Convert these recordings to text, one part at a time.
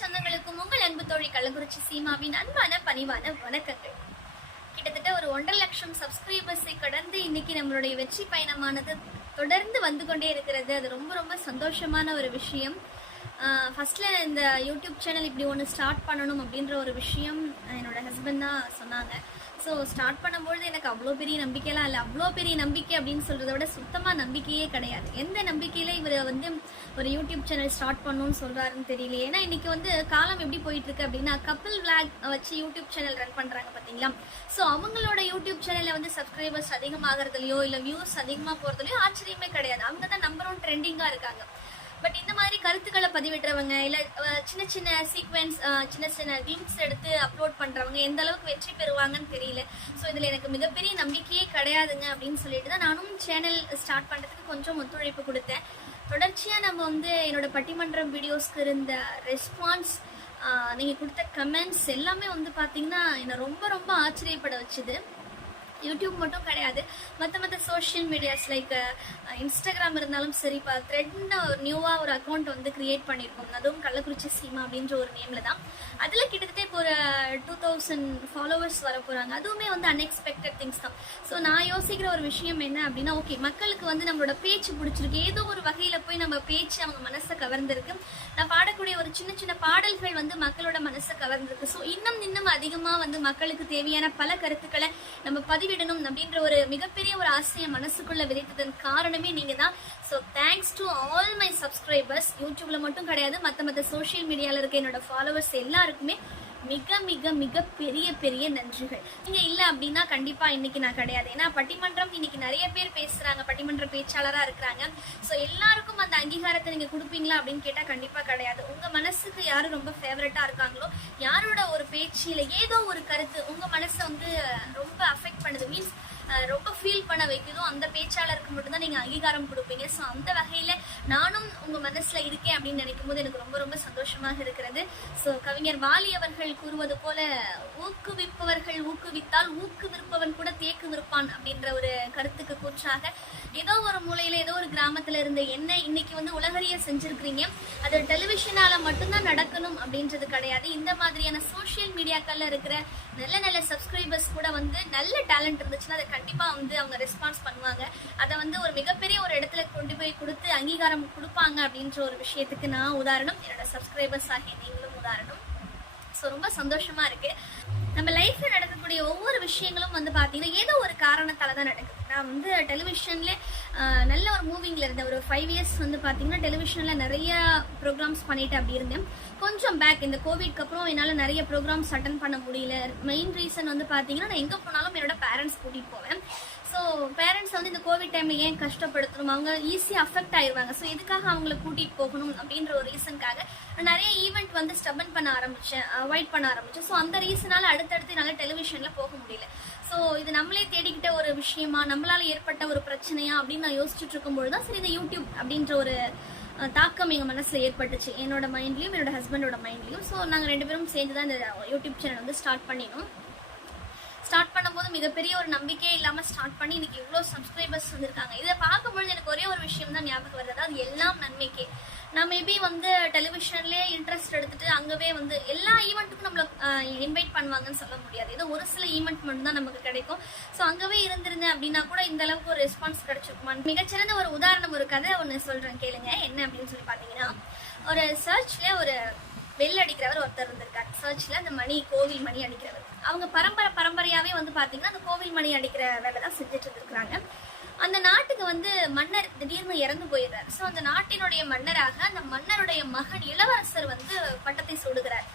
சொந்தங்களுக்கும் உங்கள் அன்பு தோழி கள்ளக்குறிச்சி சீமாவின் அன்பான பணிவான வணக்கங்கள். கிட்டத்தட்ட ஒரு ஒன்றரை லட்சம் சப்ஸ்கிரைபர்ஸை கடந்து இன்னைக்கு நம்மளுடைய வெற்றி பயணமானது தொடர்ந்து வந்து கொண்டே இருக்கிறது. அது ரொம்ப ரொம்ப சந்தோஷமான ஒரு விஷயம். ஃபஸ்ட்டில் இந்த யூடியூப் சேனல் இப்படி ஒன்று ஸ்டார்ட் பண்ணணும் அப்படின்ற ஒரு விஷயம் என்னோட ஹஸ்பண்ட் தான் சொன்னாங்க. ஸோ ஸ்டார்ட் பண்ணும்பொழுது எனக்கு அவ்வளோ பெரிய நம்பிக்கையெல்லாம் இல்லை. அவ்வளோ பெரிய நம்பிக்கை அப்படின்னு சொல்கிறத விட சுத்தமாக நம்பிக்கையே கிடையாது. எந்த நம்பிக்கையில் இவர் வந்து ஒரு யூடியூப் சேனல் ஸ்டார்ட் பண்ணணும்னு சொல்கிறாருன்னு தெரியல ஏன்னா இன்றைக்கி வந்து காலம் எப்படி போயிட்டுருக்கு அப்படின்னா கப்பிள் விளாக் வச்சு யூடியூப் சேனல் ரன் பண்ணுறாங்க பார்த்தீங்களா? ஸோ அவங்களோட யூடியூப் சேனலில் வந்து சப்ஸ்கிரைபர்ஸ் அதிகமாகிறதுலையோ இல்லை வியூஸ் அதிகமாக போகிறதுலையோ ஆச்சரியமே கிடையாது. அவங்க தான் நம்பர் ஒன் ட்ரெண்டிங்காக இருக்காங்க. பட் இந்த மாதிரி கருத்துக்களை பதிவிடுறவங்க இல்ல சின்ன சின்ன சீக்வென்ஸ் சின்ன சின்ன கிளிம்ஸ் எடுத்து அப்லோட் பண்றவங்க எந்த அளவுக்கு வெற்றி பெறுவாங்கன்னு தெரியல. ஸோ இதுல எனக்கு மிகப்பெரிய நம்பிக்கையே கிடையாதுங்க அப்படின்னு சொல்லிட்டு தான் நானும் சேனல் ஸ்டார்ட் பண்றதுக்கு கொஞ்சம் ஒத்துழைப்பு கொடுத்தேன். தொடர்ச்சியா நம்ம வந்து என்னோட பட்டிமன்றம் வீடியோஸ்க்கு இருந்த ரெஸ்பான்ஸ் நீங்க கொடுத்த கமெண்ட்ஸ் எல்லாமே வந்து பாத்தீங்கன்னா என்னை ரொம்ப ரொம்ப ஆச்சரியப்பட வச்சுது. யூடியூப் மட்டும் கிடையாது. மற்ற மற்ற சோஷியல் மீடியாஸ் லைக் இன்ஸ்டாகிராம் இருந்தாலும் சரி இப்போ த்ரெட்னு ஒரு நியூவாக ஒரு அக்கௌண்ட் வந்து கிரியேட் பண்ணியிருக்கோம் அதுவும் கள்ளக்குறிச்சி சீமா அப்படின்ற ஒரு நேமில் தான். அதில் கிட்டத்தட்ட இப்போ ஒரு டூ தௌசண்ட் ஃபாலோவர்ஸ் வர போகிறாங்க அதுவுமே வந்து அன்எக்ஸ்பெக்டட் திங்ஸ் தான். ஸோ நான் யோசிக்கிற ஒரு விஷயம் என்ன அப்படின்னா ஓகே மக்களுக்கு வந்து நம்மளோட பேச்சு பிடிச்சிருக்கு. ஏதோ ஒரு வகையில் போய் நம்ம பேச்சு அவங்க மனசை கவர்ந்திருக்கு. நான் பாடக்கூடிய ஒரு சின்ன சின்ன பாடல்கள் வந்து மக்களோட மனசை கவர்ந்திருக்கு. ஸோ இன்னும் இன்னும் அதிகமாக வந்து மக்களுக்கு தேவையான பல கருத்துக்களை நம்ம பதிவிடணும் அப்படின்ற ஒரு மிகப்பெரிய ஒரு ஆசையை மனசுக்குள்ள விதைத்ததன் காரணமே நீங்க தான் so thanks to all my subscribers யூடியூப்ல மட்டும் கிடையாது மற்ற மற்ற சோஷியல் மீடியால இருக்க என்னோட ஃபாலோவர்ஸ் எல்லாருக்குமே மிக மிக மிக பெரிய பெரிய நன்றிகள். நீங்க இல்ல அப்படின்னா கண்டிப்பா இன்னைக்கு நான் கிடையாது. ஏன்னா பட்டிமன்றம் இன்னைக்கு நிறைய பேர் பேசுறாங்க பட்டிமன்ற பேச்சாளரா இருக்கிறாங்க. ஸோ எல்லாருக்கும் அந்த அங்கீகாரத்தை நீங்க கொடுப்பீங்களா அப்படின்னு கேட்டா கண்டிப்பா கிடையாது. உங்க மனசுக்கு யாரு ரொம்ப ஃபேவரட்டா இருக்காங்களோ யாரோட ஒரு பேச்சில ஏதோ ஒரு கருத்து உங்க மனசை வந்து ரொம்ப அஃபெக்ட் பண்ணுது. மீன்ஸ் ரொம்ப ஃபீல் பண்ண வைக்குதோ அந்த பேச்சாளருக்கு மட்டும்தான் நீங்க அங்கீகாரம் கொடுப்பீங்க. ஸோ அந்த வகையில நானும் உங்க மனசுல இருக்கேன் அப்படின்னு நினைக்கும் போது எனக்கு ரொம்ப ரொம்ப சந்தோஷமாக இருக்கிறது. ஸோ கவிஞர் வாலி அவர்கள் கூறுவது போல ஊக்குவிப்பவர்கள் ஊக்குவித்தால் ஊக்குவிற்பவன் கூட தேக்கு விற்பான் அப்படின்ற ஒரு கருத்துக்கு கூற்றாக. ஏதோ ஒரு மூலையில ஏதோ ஒரு கிராமத்துல இருந்த என்ன இன்னைக்கு வந்து உலகறிய செஞ்சிருக்கிறீங்க? அது டெலிவிஷனால மட்டும்தான் நடக்கணும் அப்படின்றது கிடையாது. இந்த மாதிரியான சோஷியல் மீடியாக்கள்ல இருக்கிற நல்ல நல்ல சப்ஸ்கிரைபர்ஸ் கூட வந்து நல்ல டேலண்ட் இருந்துச்சுன்னா அதை கண்டிப்பா வந்து அவங்க ரெஸ்பான்ஸ் பண்ணுவாங்க. அதை வந்து ஒரு மிகப்பெரிய ஒரு இடத்துல கொண்டு போய் கொடுத்து அங்கீகாரம் கொடுப்பாங்க அப்படின்ற ஒரு விஷயத்துக்கு நான் உதாரணம். என்னோட சப்ஸ்கிரைபர்ஸ் ஆகிய நீங்களும் உதாரணம். ஸோ ரொம்ப சந்தோஷமா இருக்கு. நம்ம லைஃப்ல நடக்கக்கூடிய ஒவ்வொரு விஷயங்களும் வந்து பாத்தீங்கன்னா ஏதோ ஒரு காரணத்தால தான் நடக்குது. நான் வந்து டெலிவிஷன்ல நல்ல ஒரு மூவிங்ல இருந்தேன். ஒரு ஃபைவ் இயர்ஸ் வந்து பாத்தீங்கன்னா டெலிவிஷன்ல நிறைய ப்ரோக்ராம்ஸ் பண்ணிட்டு அப்படி இருந்தேன். கொஞ்சம் பேக் இந்த கோவிட்க்கு அப்புறம் என்னால் நிறைய ப்ரோக்ராம்ஸ் அட்டன் பண்ண முடியல. மெயின் ரீசன் வந்து பாத்தீங்கன்னா நான் எங்க போனாலும் என்னோட பேரண்ட்ஸ் கூட்டிட்டு போவேன். ஸோ பேரண்ட்ஸ் வந்து இந்த கோவிட் டைமில் ஏன் கஷ்டப்படுத்தணும்? அவங்க ஈஸியாக அஃபெக்ட் ஆயிடுவாங்க ஸோ எதுக்காக அவங்கள கூட்டிகிட்டு போகணும் அப்படின்ற ஒரு ரீசனுக்காக நிறைய ஈவெண்ட் வந்து ஸ்டபன் பண்ண ஆரம்பித்தேன் அவாய்ட் பண்ண ஆரம்பித்தேன் ஸோ அந்த ரீசனால அடுத்தடுத்து என்னால் டெலிவிஷனில் போக முடியல. ஸோ இது நம்மளே தேடிக்கிட்ட ஒரு விஷயமா நம்மளால் ஏற்பட்ட ஒரு பிரச்சனையா அப்படின்னு நான் யோசிச்சுட்டு இருக்கும்போது தான் சரி இந்த யூடியூப் அப்படின்ற ஒரு தாக்கம் எங்கள் மனசில் ஏற்பட்டுச்சு. என்னோட மைண்ட்லேயும் என்னோட ஹஸ்பண்டோட மைண்ட்லேயும் ஸோ நாங்கள் ரெண்டு பேரும் சேர்ந்து தான் இந்த யூடியூப் சேனல் வந்து ஸ்டார்ட் பண்ணினோம். மிகப்பெரிய ஒரு நம்பிக்கையே இல்லாமல் ஸ்டார்ட் பண்ணி இன்னைக்கு இவ்வளோ சப்ஸ்கிரைபர்ஸ் வந்திருக்காங்க. இதை பார்க்கும்பொழுது எனக்கு ஒரே ஒரு விஷயம் தான் ஞாபகம் வருது. அதாவது எல்லாம் நன்மைக்கே நான் மேபி வந்து டெலிவிஷன்லேயே இன்ட்ரெஸ்ட் எடுத்துட்டு அங்கவே வந்து எல்லா ஈவெண்ட்டுக்கும் நம்மள இன்வைட் பண்ணுவாங்கன்னு சொல்ல முடியாது. ஏதோ ஒரு சில ஈவெண்ட் மட்டும்தான் நமக்கு கிடைக்கும். ஸோ அங்கவே இருந்திருந்தேன் அப்படின்னா கூட இந்த அளவுக்கு ஒரு ரெஸ்பான்ஸ் கிடைச்சிருக்குமா? மிகச்சிறந்த ஒரு உதாரணம் ஒரு கதை ஒன்று சொல்கிறேன் கேளுங்க. என்ன அப்படின்னு சொல்லி பார்த்தீங்கன்னா ஒரு சர்ச்சில் ஒரு வெள்ள அடிக்கிறவர் ஒருத்தர் இருந்திருக்கார். சர்ச்சில் அந்த மணி கோவில் மணி அடிக்கிறவர். அவங்க பரம்பரை பரம்பரையாகவே வந்து பார்த்தீங்கன்னா அந்த கோவில் மணி அடிக்கிற வேலை தான் செஞ்சுட்டு இருந்திருக்கிறாங்க. அந்த நாட்டுக்கு வந்து மன்னர் திடீர்னு இறந்து போயிடுறார். ஸோ அந்த நாட்டினுடைய மன்னராக அந்த மன்னருடைய மகன் இளவரசர் வந்து பட்டத்தை சூடுகிறார்.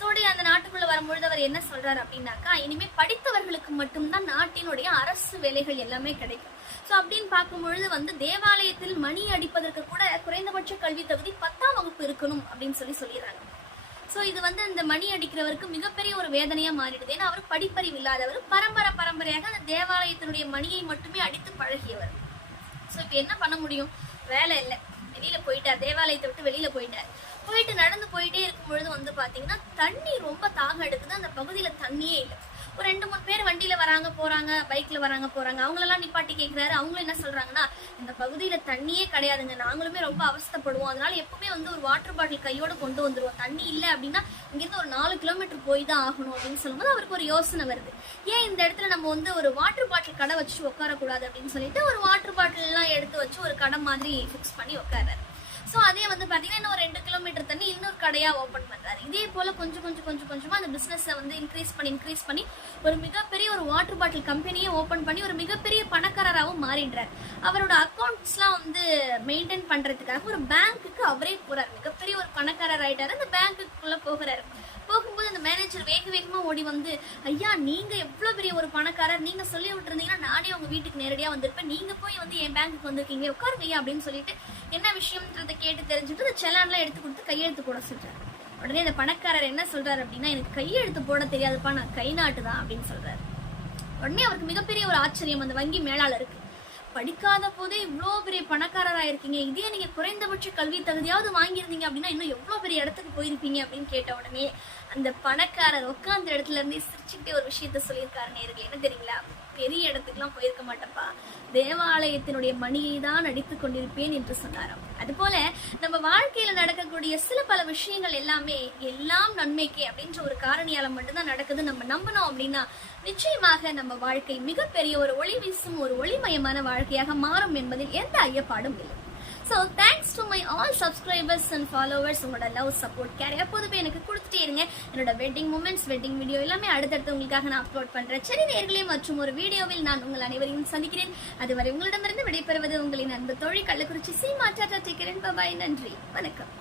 சூடி அந்த நாட்டுக்குள்ள வரும்பொழுது அவர் என்ன சொல்றாரு அப்படின்னாக்கா இனிமே படித்தவர்களுக்கு மட்டும்தான் நாட்டினுடைய அரசு வேலைகள் எல்லாமே கிடைக்கும். ஸோ அப்படின்னு பார்க்கும்பொழுது வந்து தேவாலயத்தில் மணி அடிப்பதற்கு கூட குறைந்தபட்ச கல்வி தகுதி பத்தாம் வகுப்பு இருக்கணும் அப்படின்னு சொல்லி சொல்லிடுறாங்க. ஸோ இது வந்து அந்த மணி அடிக்கிறவருக்கு மிகப்பெரிய ஒரு வேதனையா மாறிடுது. ஏன்னா அவர் படிப்பறிவு இல்லாதவர் பரம்பரை பரம்பரையாக அந்த தேவாலயத்தினுடைய மணியை மட்டுமே அடித்து பழகியவர். ஸோ இப்போ என்ன பண்ண முடியும்? வேலை இல்லை. வெளியில போயிட்டார். தேவாலயத்தை விட்டு வெளியில போயிட்டார். போயிட்டு நடந்து போயிட்டே இருக்கும் பொழுது வந்து பாத்தீங்கன்னா தண்ணி ரொம்ப தாகம் எடுக்குது. அந்த பகுதியில தண்ணியே இல்லை. ஒரு ரெண்டு மூணு பேர் வண்டியில வராங்க போறாங்க பைக்ல வராங்க போறாங்க. அவங்களெல்லாம் நிப்பாட்டி கேட்கிறாரு அவங்களும் என்ன சொல்றாங்கன்னா இந்த பகுதியில தண்ணியே கிடையாதுங்க. நாங்களுமே ரொம்ப அவஸ்தைப்படுவோம். அதனால எப்பவுமே வந்து ஒரு வாட்டர் பாட்டில் கையோட கொண்டு வந்துருவோம். தண்ணி இல்ல அப்படின்னா இங்கிருந்து ஒரு நாலு கிலோமீட்டர் போய் தான் ஆகணும் அப்படின்னு சொல்லும்போது அவருக்கு ஒரு யோசனை வருது. ஏன் இந்த இடத்துல நம்ம வந்து ஒரு வாட்டர் பாட்டில் கடை வச்சு உட்காரக்கூடாது அப்படின்னு சொல்லிட்டு ஒரு வாட்டர் பாட்டில் எல்லாம் எடுத்து வச்சு ஒரு கடை மாதிரி ஃபிக்ஸ் பண்ணி உட்காராரு ஸோ அதே வந்து பார்த்தீங்கன்னா இன்னும் ஒரு ரெண்டு கிலோமீட்டர் தண்ணி இன்னொரு கடையாக ஓப்பன் பண்ணுறாரு இதே போல் கொஞ்சம் கொஞ்சம் கொஞ்சம் கொஞ்சமாக அந்த பிஸ்னஸை வந்து இன்க்ரீஸ் பண்ணி இன்க்ரீஸ் பண்ணி ஒரு மிகப்பெரிய ஒரு வாட்டர் பாட்டில் கம்பெனியே ஓப்பன் பண்ணி ஒரு மிகப்பெரிய பணக்காரராகவும் மாறிடுறார் அவரோட அக்கௌண்ட்ஸ்லாம் வந்து மெயின்டைன் பண்ணுறதுக்காக ஒரு பேங்க்குக்கு அவரே போகிறார் மிகப்பெரிய ஒரு பணக்காரர் ஆகிட்டார் அந்த பேங்க்குக்குள்ளே போகிறாரு. போகும்போது அந்த மேனேஜர் வேக வேகமாக ஓடி வந்து ஐயா நீங்கள் எவ்வளோ பெரிய ஒரு பணக்காரர். நீங்கள் சொல்லி விட்டுருந்தீங்கன்னா நானே உங்கள் வீட்டுக்கு நேரடியாக வந்திருப்பேன். நீங்கள் போய் வந்து என் பேங்க்குக்கு வந்திருக்கீங்க. உட்காருங்க ஐயா அப்படின்னு சொல்லிட்டு என்ன விஷயம்ன்றதை கேட்டு தெரிஞ்சுட்டு அந்த செலான்லாம் எடுத்து கொடுத்து கையெழுத்து போட சொல்கிறார் உடனே அந்த பணக்காரர் என்ன சொல்கிறார் அப்படின்னா எனக்கு கையெழுத்து போட தெரியாதுப்பா. நான் கை நாட்டு தான் அப்படின்னு சொல்கிறார் உடனே அவருக்கு மிகப்பெரிய ஒரு ஆச்சரியம். அந்த வங்கி மேலாளருக்கு படிக்காத போதே இவ்வளோ பெரிய பணக்காரரா இருக்கீங்க இதே நீங்க குறைந்தபட்ச கல்வி தகுதியாவது வாங்கியிருந்தீங்க அப்படின்னா இன்னும் எவ்வளோ பெரிய இடத்துக்கு போயிருப்பீங்க அப்படின்னு கேட்ட உடனே அந்த பணக்காரர் உட்கார்ந்த இடத்துல இருந்தே சிரிச்சுக்கிட்டே ஒரு விஷயத்த சொல்லியிருக்காரு நேருக்கு என்ன தெரியுங்களா? பெரிய இடத்துக்குலாம் போயிருக்க மாட்டப்பா தேவாலயத்தினுடைய மணியை தான் அடித்துக் கொண்டிருப்பேன் என்று சொன்னாராம். அதுபோல நம்ம வாழ்க்கையில நடக்கக்கூடிய சில பல விஷயங்கள் எல்லாமே எல்லாம் நன்மைக்கே அப்படின்ற ஒரு காரணியால மட்டும்தான் நடக்குது நம்ம நம்பணும் அப்படின்னா நிச்சயமாக நம்ம வாழ்க்கை மிகப்பெரிய ஒரு ஒளி வீசும் ஒரு ஒளிமயமான வாழ்க்கையாக மாறும் என்பதில் எந்த ஐயப்பாடும் இல்லை. So thanks to my all subscribers and followers உங்களோட லவ் சப்போர்ட் கேர் எப்போதுமே எனக்கு கொடுத்துட்டே இருங்க. என்னோட வெட்டிங் மூமெண்ட்ஸ் வெட்டிங் வீடியோ எல்லாமே அடுத்தடுத்து உங்களுக்காக நான் அப்லோட் பண்ணுறேன் சரி நேர்களே மற்றும் ஒரு வீடியோவில் நான் உங்கள் அனைவரையும் சந்திக்கிறேன். அதுவரை உங்களிடமிருந்து விடைபெறுவது உங்களின் அன்பு தோழி கள்ளக்குறிச்சி சி மாற்றாட்டா டிக்கிறேன் பாய் நன்றி. வணக்கம்.